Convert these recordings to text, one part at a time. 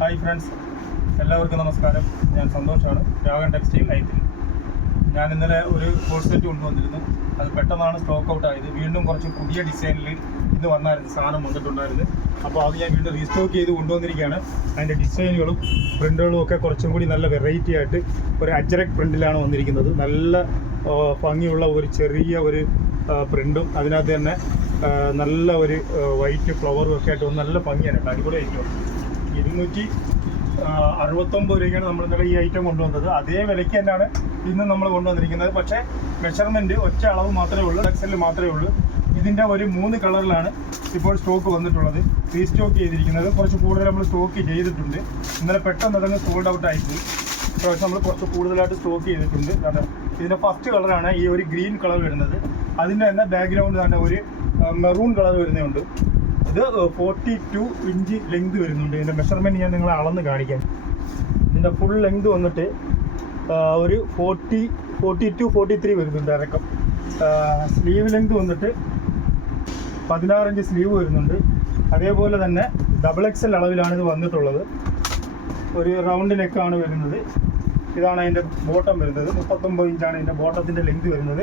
Hi friends, എല്ലാവർക്കും നമസ്കാരം. ഞാൻ സന്തോഷാണ്, രാഗൻ ടെക്സ്റ്റൈൽ ലൈഫിൽ. ഞാൻ ഇന്നലെ ഒരു കോഡ് സെറ്റ് കൊണ്ടുവന്നിരുന്നു. അത് പെട്ടെന്നാണ് സ്റ്റോക്ക് ഔട്ട് ആയത്. വീണ്ടും കുറച്ച് പുതിയ ഡിസൈനിൽ ഇന്ന് വന്നായിരുന്നു, സാധനം വന്നിട്ടുണ്ടായിരുന്നു. അപ്പോൾ അത് ഞാൻ വീണ്ടും റീസ്റ്റോക്ക് ചെയ്ത് കൊണ്ടുവന്നിരിക്കുകയാണ്. അതിൻ്റെ ഡിസൈനുകളും പ്രിൻ്റുകളും ഒക്കെ കുറച്ചും കൂടി നല്ല വെറൈറ്റി ആയിട്ട് ഒരു അജ്രക് പ്രിൻ്റിലാണ് വന്നിരിക്കുന്നത്. നല്ല ഭംഗിയുള്ള ഒരു ചെറിയ ഒരു പ്രിൻ്റും അതിനകത്ത് തന്നെ നല്ല ഒരു വൈറ്റ് ഫ്ലവറും ഒക്കെ ആയിട്ട് നല്ല ഭംഗിയാണ്, അടിപൊളിയായിരിക്കും. 269 രൂപയ്ക്കാണ് നമ്മൾ ഇന്നലെ ഈ ഐറ്റം കൊണ്ടുവന്നത്. അതേ വിലയ്ക്ക് തന്നെയാണ് ഇന്ന് നമ്മൾ കൊണ്ടുവന്നിരിക്കുന്നത്. പക്ഷേ മെഷർമെൻറ്റ് ഒറ്റ അളവ് മാത്രമേ ഉള്ളൂ, എക്സൽ മാത്രമേ ഉള്ളൂ. ഇതിൻ്റെ ഒരു 3 കളറിലാണ് ഇപ്പോൾ സ്റ്റോക്ക് വന്നിട്ടുള്ളത്. റീസ്റ്റോക്ക് ചെയ്തിരിക്കുന്നത് കുറച്ച് കൂടുതൽ നമ്മൾ സ്റ്റോക്ക് ചെയ്തിട്ടുണ്ട്. ഇന്നലെ പെട്ടെന്ന് അതങ്ങ് സോൾഡ് ഔട്ട് ആയിപ്പോയി. പക്ഷേ നമ്മൾ കുറച്ച് കൂടുതലായിട്ട് സ്റ്റോക്ക് ചെയ്തിട്ടുണ്ട്. കാരണം ഇതിൻ്റെ ഫസ്റ്റ് കളറാണ് ഈ ഒരു ഗ്രീൻ കളർ വരുന്നത്. അതിൻ്റെ തന്നെ ബാക്ക്ഗ്രൗണ്ട് തന്നെ ഒരു മെറൂൺ കളർ വരുന്നുണ്ട്. ഇത് 42 ഇഞ്ച് ലെങ്ത് വരുന്നുണ്ട്. ഇതിൻ്റെ മെഷർമെൻറ്റ് ഞാൻ നിങ്ങളെ അളന്ന് കാണിക്കാം. ഇതിൻ്റെ ഫുൾ ലെങ്ത് വന്നിട്ട് ഒരു 42-43 വരുന്നുണ്ട് ഇറക്കം. സ്ലീവ് ലെങ്ത് വന്നിട്ട് 16 ഇഞ്ച് സ്ലീവ് വരുന്നുണ്ട്. അതേപോലെ തന്നെ XXL അളവിലാണ് ഇത് വന്നിട്ടുള്ളത്. ഒരു റൗണ്ട് നെക്കാണ് വരുന്നത്. ഇതാണ് അതിൻ്റെ ബോട്ടം വരുന്നത്. 39 ഇഞ്ചാണ് ഇതിൻ്റെ ബോട്ടത്തിൻ്റെ ലെങ്ത് വരുന്നത്.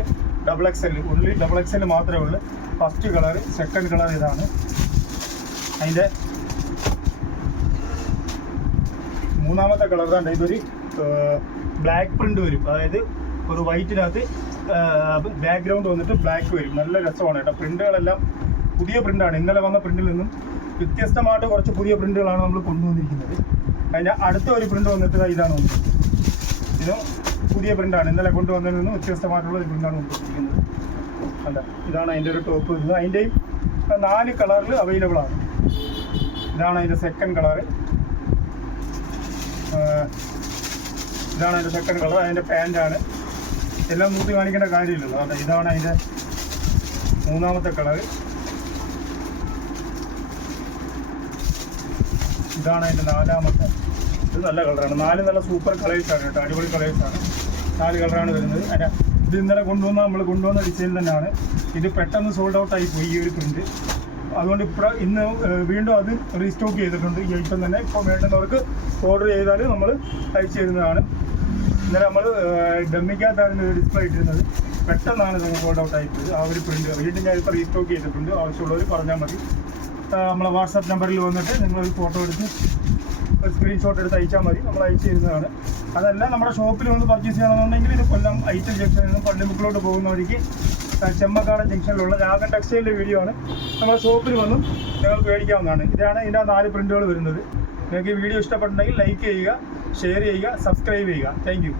XXL ഉള്ളിൽ XXL മാത്രമേ ഉള്ളൂ. ഫസ്റ്റ് കളർ, സെക്കൻഡ് കളർ ഇതാണ്. അതിൻ്റെ മൂന്നാമത്തെ കളർ തന്നെ ഇതൊരു ബ്ലാക്ക് പ്രിൻ്റ് വരും. അതായത് ഒരു വൈറ്റിനകത്ത് ബാക്ക്ഗ്രൗണ്ട് വന്നിട്ട് ബ്ലാക്ക് വരും. നല്ല രസമാണ് കേട്ടോ. പ്രിൻ്റുകളെല്ലാം പുതിയ പ്രിൻ്റാണ്. ഇന്നലെ വന്ന പ്രിൻ്റിൽ നിന്നും വ്യത്യസ്തമായിട്ട് കുറച്ച് പുതിയ പ്രിൻ്റുകളാണ് നമ്മൾ കൊണ്ടുവന്നിരിക്കുന്നത്. അതിൻ്റെ അടുത്ത ഒരു പ്രിൻ്റ് വന്നിട്ട് ഇതാണ് വന്നത്. ഇതും പുതിയ പ്രിൻ്റാണ്. ഇന്നലെ കൊണ്ടുവന്നതിൽ നിന്നും വ്യത്യസ്തമായിട്ടുള്ള ഒരു പ്രിൻ്റാണ് കൊണ്ടുവന്നിരിക്കുന്നത്. അല്ല, ഇതാണ് അതിൻ്റെ ഒരു ടോപ്പ് വരുന്നത്. അതിൻ്റെയും 4 കളറിൽ അവൈലബിൾ ആണ്. ഇതാണ് അതിൻ്റെ സെക്കൻഡ് കളറ്. ഇതാണ് അതിൻ്റെ സെക്കൻഡ് കളർ. അതിൻ്റെ പാൻറ്റാണ്. എല്ലാം നൂറ്റി കാണിക്കേണ്ട കാര്യമില്ലല്ലോ. അതെ, ഇതാണ് അതിൻ്റെ മൂന്നാമത്തെ കളറ്. ഇതാണ് അതിൻ്റെ നാലാമത്തെ. ഇത് നല്ല കളറാണ്. 4 നല്ല സൂപ്പർ കളേഴ്സാണ് കേട്ടോ. അടിപൊളി കളേഴ്സാണ്. 4 കളറാണ് വരുന്നത്. അതിൻ്റെ ഇത് ഇന്നലെ നമ്മൾ കൊണ്ടുവന്ന ഡിസൈൻ തന്നെയാണ്. ഇത് പെട്ടെന്ന് സോൾഡ് ഔട്ട് ആയിപ്പോയി ഈ ഒരു പ്രിൻ്റ്. അതുകൊണ്ട് ഇന്ന് വീണ്ടും അത് റീസ്റ്റോക്ക് ചെയ്തിട്ടുണ്ട് ഈ ഐറ്റം തന്നെ. ഇപ്പോൾ വേണ്ടുന്നവർക്ക് ഓർഡർ ചെയ്താൽ നമ്മൾ അയച്ചു തരുന്നതാണ്. ഇന്നലെ നമ്മൾ ഡമ്മിക്കകത്തായിരുന്നു ഡിസ്പ്ലേ ഇട്ടിരുന്നത്. പെട്ടെന്നാണ് ഇത് സോൾഡ് ഔട്ട് ആയിപ്പോയത് ആ ഒരു പ്രിൻ്റ്. വീണ്ടും ഞാനിപ്പോൾ റീസ്റ്റോക്ക് ചെയ്തിട്ടുണ്ട്. ആവശ്യമുള്ളവർ പറഞ്ഞാൽ മതി. നമ്മളെ വാട്സാപ്പ് നമ്പറിൽ വന്നിട്ട് നിങ്ങളൊരു ഫോട്ടോ എടുത്ത് സ്ക്രീൻഷോട്ട് എടുത്ത് അയച്ചാൽ മതി. നമ്മൾ അയച്ചു തരുന്നതാണ്. അതല്ല നമ്മുടെ ഷോപ്പിൽ വന്ന് പർച്ചേസ് ചെയ്യണമെന്നുണ്ടെങ്കിൽ ഇത് കൊല്ലം ഐറ്റം ജംഗ്ഷനിൽ നിന്നും പള്ളിമുക്കിലോട്ട് പോകുന്ന വഴിക്ക് ചെമ്മക്കാട് ജംഗ്ഷനിലുള്ള രാഗൻ ടെക്സ്റ്റൈലിൻ്റെ വീഡിയോ ആണ്. നമ്മുടെ ഷോപ്പിൽ വന്നും നിങ്ങൾക്ക് മേടിക്കാവുന്നതാണ്. ഇതാണ് ഇതിൻ്റെ 4 പ്രിൻ്റുകൾ വരുന്നത്. നിങ്ങൾക്ക് ഈ വീഡിയോ ഇഷ്ടപ്പെട്ടുണ്ടെങ്കിൽ ലൈക്ക് ചെയ്യുക, ഷെയർ ചെയ്യുക, സബ്സ്ക്രൈബ് ചെയ്യുക. Thank you.